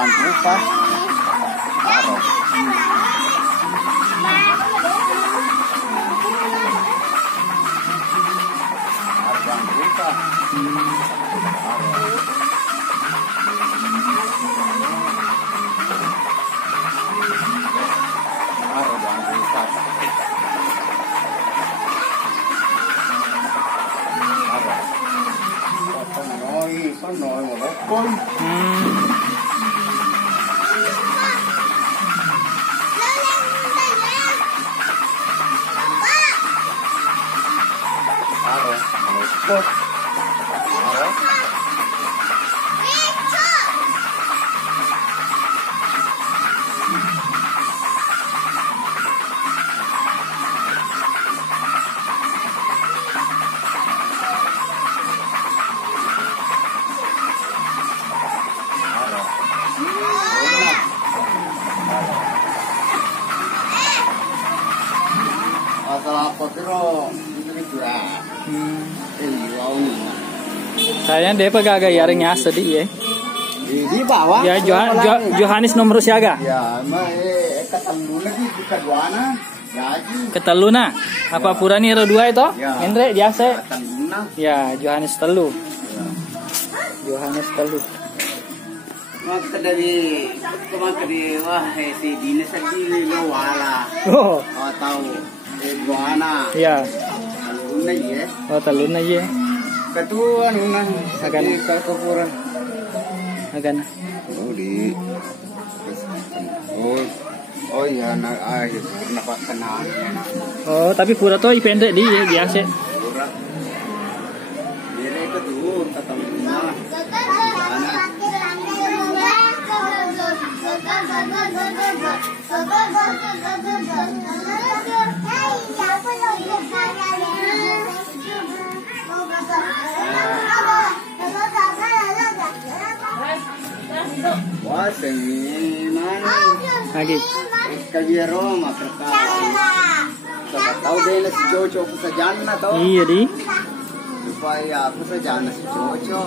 bangku pas. Taruh. Bangku pas. Taruh bangku pas. Con nói một lớp con. Kayaknya dia pegawai yaringnya sedih ya. Di bawah. Ya Johannes nomor siaga. Ya, keteluna di keduana. Keteluna. Apa Purani ro 2 itu? Ya. Endre biasa. Keteluna. Ya, Johannes telu. Ya. Johannes telu. Maka dari wah si dinas lagi lo wala. Oh. Atau duana. Ya. Teluna ya. Oh, teluna ya. Ketua nuna Agana. Kapuran. Agana. Oh di. Oh iya nak kenapa kena. Oh, tapi pura tuh pendek di ya, biasa. Pura. Dia itu tuh tetangga. Wah, mana? Lagi. Kaji Roma terkait. Tahu deh nasi Jojo aku sejana tau. Iya di. Supaya aku sejana si Jojo.